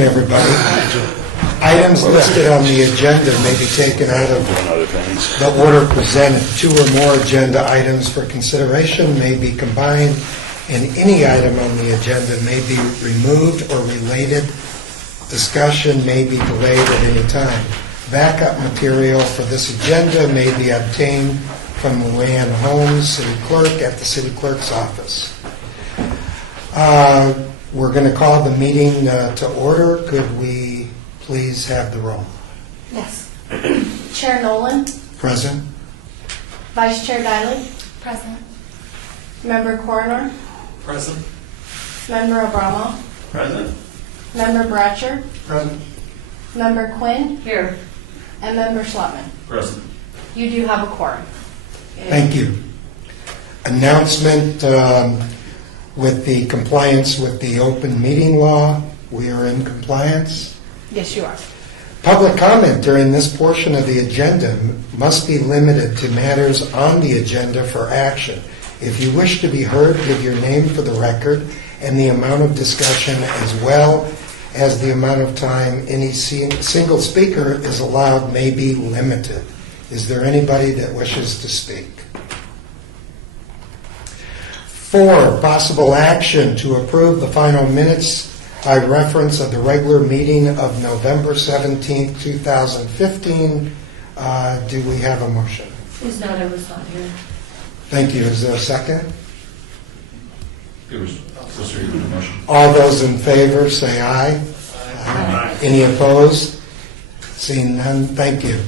Everybody, items listed on the agenda may be taken out of the order presented. Two or more agenda items for consideration may be combined, and any item on the agenda may be removed or related. Discussion may be delayed at any time. Backup material for this agenda may be obtained from Luann Holmes, City Clerk, at the City Clerk's office. We're going to call the meeting to order. Could we please have the roll? Yes. Chair Nolan. Present. Vice Chair Diley. Present. Member Coroner. Present. Member Abramo. Present. Member Bratcher. Present. Member Quinn. Here. And Member Schlottman. Present. You do have a quorum. Thank you. Announcement with the compliance with the open meeting law. We are in compliance. Yes, you are. Public comment during this portion of the agenda must be limited to matters on the agenda for action. If you wish to be heard, give your name for the record and the amount of discussion as well as the amount of time any single speaker is allowed may be limited. Is there anybody that wishes to speak? 4, possible action to approve the final minutes by reference of the regular meeting of November 17, 2015. Do we have a motion? Who's not here? Thank you. Is there a second? It was supposed to be a motion. All those in favor say aye. Aye. Any opposed? Seeing none, thank you.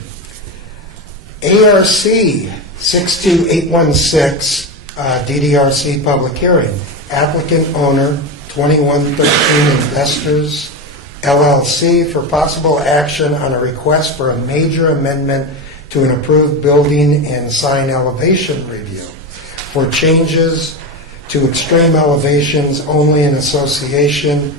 ARC 62816, DDRC public hearing. Applicant owner 2113 Investors LLC for possible action on a request for a major amendment to an approved building and sign elevation review for changes to extreme elevations only in association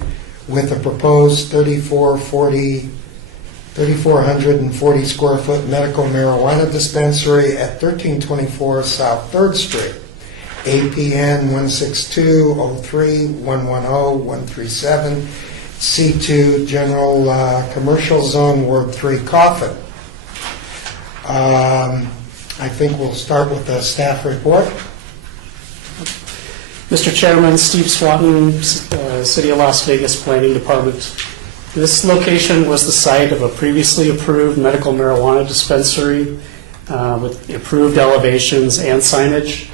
with a proposed 3,440 square foot medical marijuana dispensary at 1324 South 3rd Street. APN 162-03-110-137, C2 General Commercial Zone, Ward 3, Coffin. I think we'll start with the staff report. Mr. Chairman, Steve Swanton, City of Las Vegas Planning Department. This location was the site of a previously approved medical marijuana dispensary with approved elevations and signage.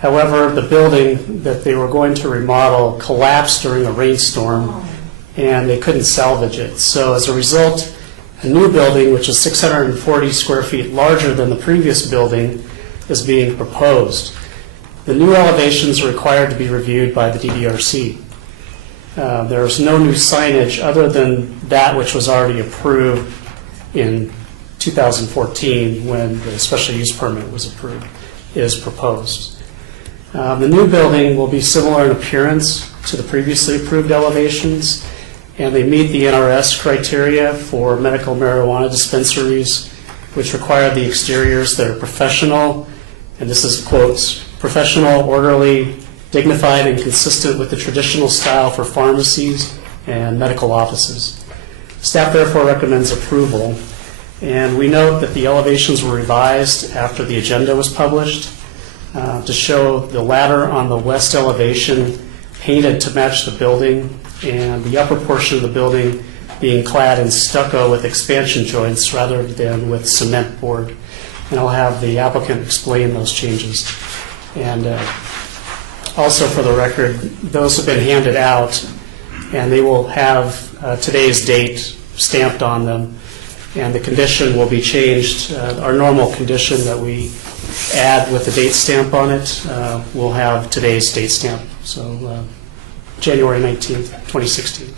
However, the building that they were going to remodel collapsed during a rainstorm and they couldn't salvage it. So as a result, a new building, which is 640 square feet larger than the previous building, is being proposed. The new elevations are required to be reviewed by the DDRC. There is no new signage other than that which was already approved in 2014 when the special use permit was approved, is proposed. The new building will be similar in appearance to the previously approved elevations, and they meet the NRS criteria for medical marijuana dispensaries, which require the exteriors that are professional, and this is quotes, professional, orderly, dignified, and consistent with the traditional style for pharmacies and medical offices. Staff therefore recommends approval, and we note that the elevations were revised after the agenda was published to show the ladder on the west elevation painted to match the building and the upper portion of the building being clad in stucco with expansion joints rather than with cement board. And I'll have the applicant explain those changes. And also for the record, those have been handed out and they will have today's date stamped on them. And the condition will be changed. Our normal condition that we add with the date stamp on it will have today's date stamp. So January 19th, 2016.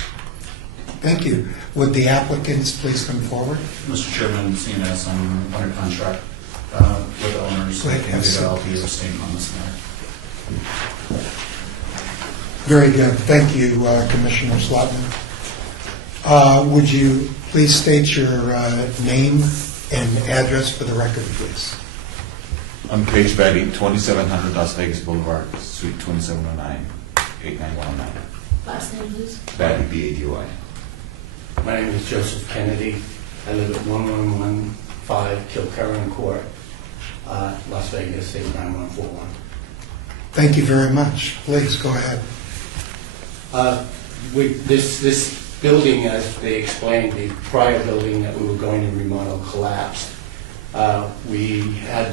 Thank you. Would the applicants please come forward? Mr. Chairman, CNS, I'm under contract with the owners. Great, have a seat. I'll be abstaining on this matter. Very good. Thank you, Commissioner Schlottman. Would you please state your name and address for the record, please? I'm Paige Batty, 2700 Las Vegas Boulevard, Suite 2709, 89109. Last name, please. Batty, B-A-D-Y. My name is Joseph Kennedy. I live at 1115 Kilkerran Court, Las Vegas, 89141. Thank you very much. Please, go ahead. This building, as they explained, the prior building that we were going to remodel collapsed. We had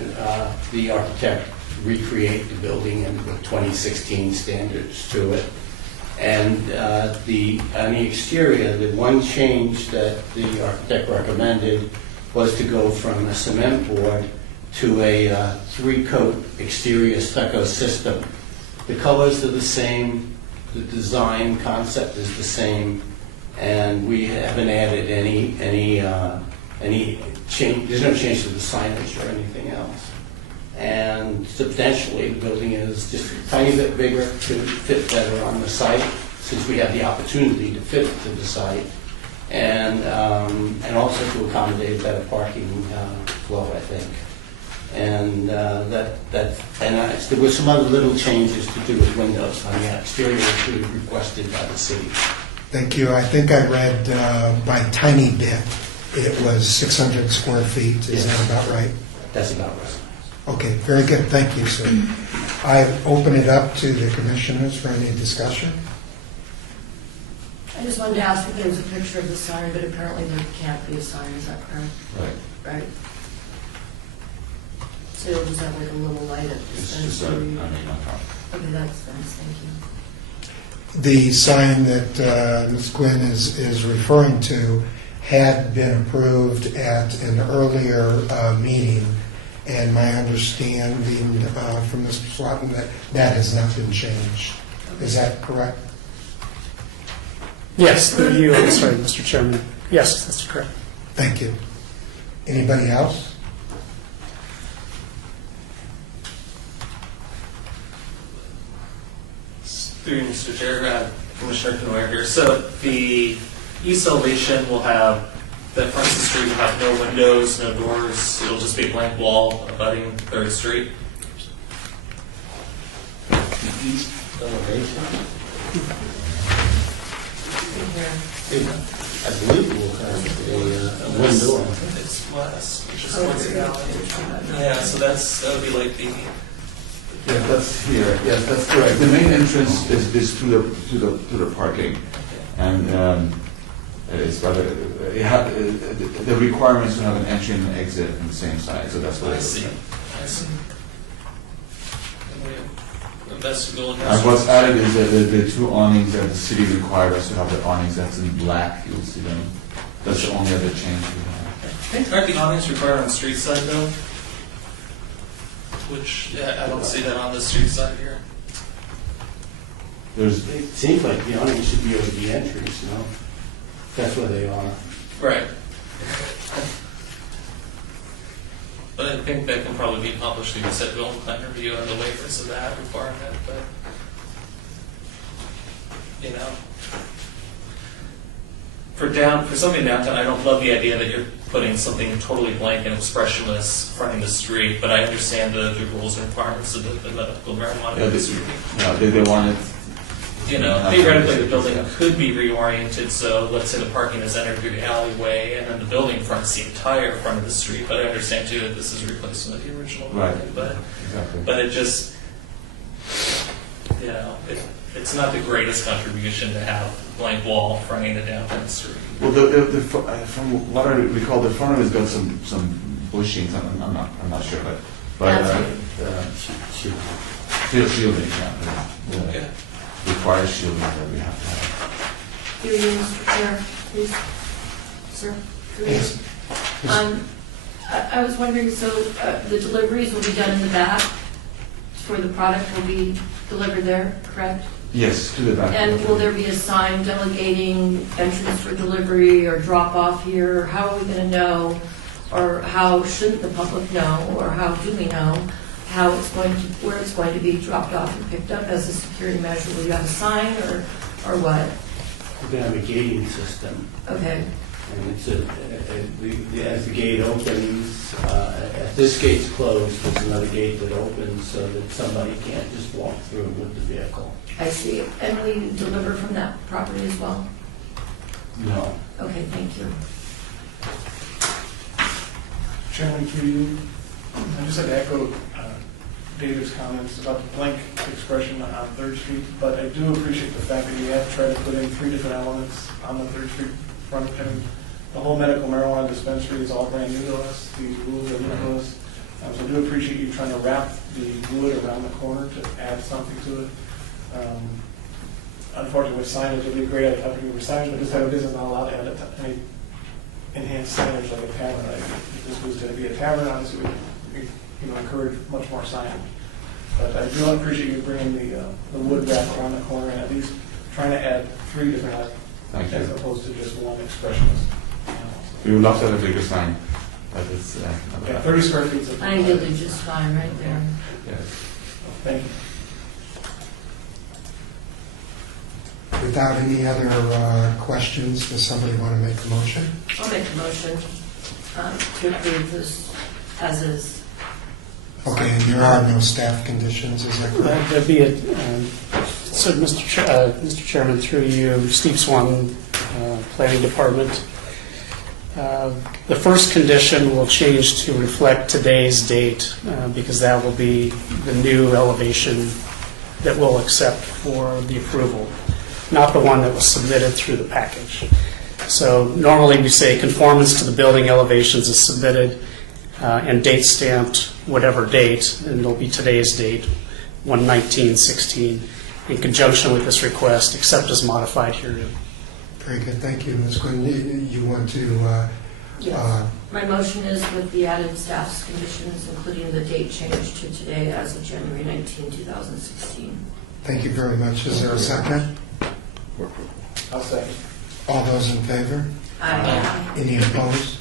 the architect recreate the building and with 2016 standards to it. And on the exterior, the one change that the architect recommended was to go from a cement board to a 3-coat exterior stucco system. The colors are the same, the design concept is the same, and we haven't added any change. There's no change to the signage or anything else. And substantially, the building is just a tiny bit bigger to fit better on the site, since we have the opportunity to fit it to the site, and also to accommodate better parking flow, I think. And there were some other little changes to do with windows on the exterior which were requested by the city. Thank you. I think I read by tiny bit, it was 600 square feet. Is that about right? That's about right. Okay, very good. Thank you, sir. I open it up to the commissioners for any discussion. I just wanted to ask if there was a picture of the sign, but apparently there can't be a sign, is that correct? Right. Right. So you'll just have like a little light at the It's just a, I mean, dispensary? on top. Okay, that's nice, thank you. The sign that Ms. Quinn is referring to had been approved at an earlier meeting, and my understanding from Mr. Swatton that that has not been changed. Is that correct? Yes, sorry, Mr. Chairman. Yes, that's correct. Thank you. Anybody else? Through you, Mr. Chair, Commissioner Canoyer here. So the east elevation will have, that fronts the street will have no windows, no doors. It'll just be a blank wall abutting 3rd Street. The east elevation, I believe will have a window. It's west, which is towards the alley. Yeah, so that would be like the, Yeah, that's here. Yes, that's correct. The main entrance is to the parking, and it's rather the requirements to have an entry and an exit on the same side. So that's what I see. And vestibule and And what's added is the 2 awnings that the city required us to have. The awnings that's in black. You'll see them. That's the only other change we have. Aren't the awnings required on the street side though? Which, yeah, I don't see that on the street side here. There's It seems like the awning should be over the entries, no? That's where they are. Right. But I think that can probably be accomplished through the set development plan review and the waivers of that requirement, but, you know. For something downtown, I don't love the idea that you're putting something totally blank and expressionless fronting the street, but I understand the rules and requirements of the medical marijuana industry. they wanted. You know, theoretically, the building could be reoriented, so let's say the parking is entered through the alleyway, and then the building fronts the entire front of the street, but I understand too that this is a replacement of the original building, Right. Exactly. but it just, you know, it's not the greatest contribution to have a blank wall fronting the downtown street. Well, from what I recall, the front of it's got some bushings. I'm not sure, but shielding. Yeah. Yeah. Requires shielding that we have to have. Through you, Mr. Chair, please. Sir, through you. Yes. I was wondering, so the deliveries will be done in the back, where the product will be delivered there, correct? Yes, to the back. And will there be a sign delegating entrance for delivery or drop off here? How are we going to know, or how should the public know, or how do we know how it's going to, where it's going to be dropped off and picked up as a security measure? Will you have a sign or what? We're going to have a gating system. Okay. And it's as the gate opens, if this gate's closed, there's another gate that opens so that somebody can't just walk through with the vehicle. I see. And will you deliver from that property as well? No. Okay, thank you. Chairman, through you, I just had to echo David's comments about the blank expression on Third Street, but I do appreciate the fact that you have tried to put in 3 different elements on the Third Street front. And the whole medical marijuana dispensary is all brand new to us. These rules are new to us. So I do appreciate you trying to wrap the wood around the corner to add something to it. Unfortunately, with signage, it would be a great opportunity for signage, but this type of business is not allowed to add any enhanced signage like a tavern. Right? If this was going to be a tavern, obviously we encourage much more signage. But I do appreciate you bringing the wood wrap around the corner and at least trying to add 3 different items Thank you. as opposed to just one expressionist. We would love to have a bigger sign, but it's not Yeah, allowed. 30 square feet. I think you'll do just fine right there. Yes. Thank you. Without any other questions, does somebody want to make a motion? I'll make a motion to approve this as is. Okay, and there are no staff conditions, is that correct? There'd be so Mr. Chairman, through you, Steve Swan, Planning Department. The first condition will change to reflect today's date because that will be the new elevation that we'll accept for the approval, not the one that was submitted through the package. So normally we say conformance to the building elevations is submitted and date stamped whatever date, and it'll be today's date, 1/19/16, in conjunction with this request, except as modified herein. Very good, thank you. Ms. Quinn, you want to, Yes. My motion is with the added staff's conditions, including the date change to today as of January 19, 2016. thank you very much. Is there a second? I'll second. All those in favor? Aye. Any opposed?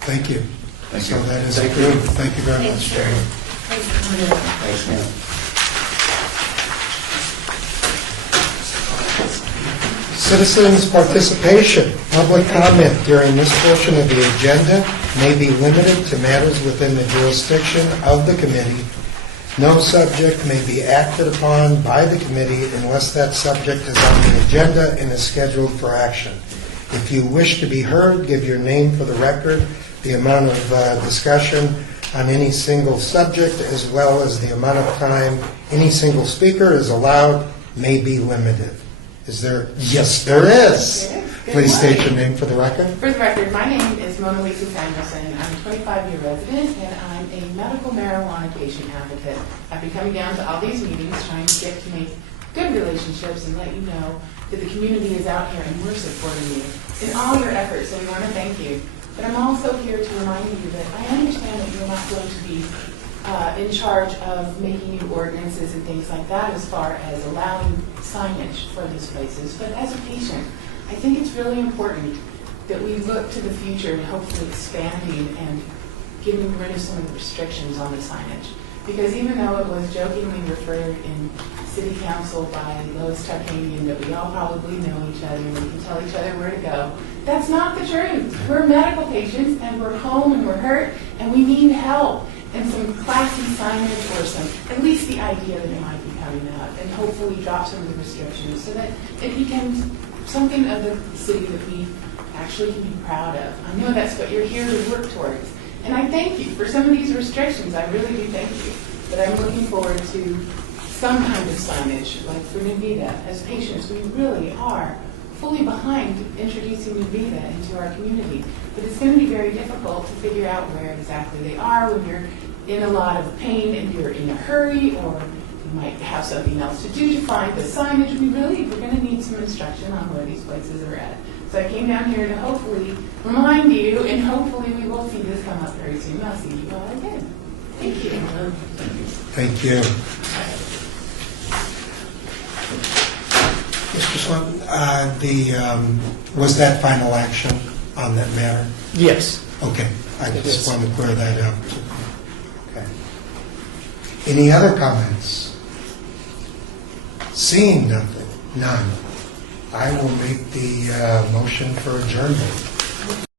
Thank you. Thank So you. that is approved. Thank you very much, Thanks. Chairman. Thanks for coming in. Thanks, ma'am. Citizens' participation, public comment during this portion of the agenda may be limited to matters within the jurisdiction of the committee. No subject may be acted upon by the committee unless that subject is on the agenda and is scheduled for action. If you wish to be heard, give your name for the record. The amount of discussion on any single subject, as well as the amount of time any single speaker is allowed, may be limited. Is there? Yes, there is. Please state your name for the record. For the record, my name is Mona Lisa Samuelson. I'm a 25-year resident, and I'm a medical marijuana patient advocate. I've been coming down to all these meetings trying to get to make good relationships and let you know that the community is out here and we're supporting you in all your efforts, so we want to thank you. But I'm also here to remind you that I understand that you're not going to be in charge of making new ordinances and things like that as far as allowing signage for these places. But as a patient, I think it's really important that we look to the future and hopefully expanding and getting rid of some of the restrictions on the signage. Because even though it was jokingly referred in City Council by Lois Tarkanian that we all probably know each other and we can tell each other where to go, that's not the truth. We're medical patients and we're home and we're hurt and we need help. And some classy signage or some, at least the idea that it might be coming up, and hopefully drop some of the restrictions so that it becomes something of the city that we actually can be proud of. I know that's what you're here to work towards. And I thank you for some of these restrictions. I really do thank you. But I'm looking forward to some kind of signage, like for Nuvita. As patients, we really are fully behind introducing Nuvita into our community. But it's going to be very difficult to figure out where exactly they are when you're in a lot of pain and you're in a hurry, or you might have something else to do to find the signage. We're going to need some instruction on where these places are at. So I came down here to hopefully remind you, and hopefully we will see this come up very soon. I'll see you all again. Thank you. Thank you. Mr. Swan, was that final action on that matter? Yes. Okay, I It just is. wanted to clear that up. Okay. Any other comments? Seeing none, I will make the motion for adjournment.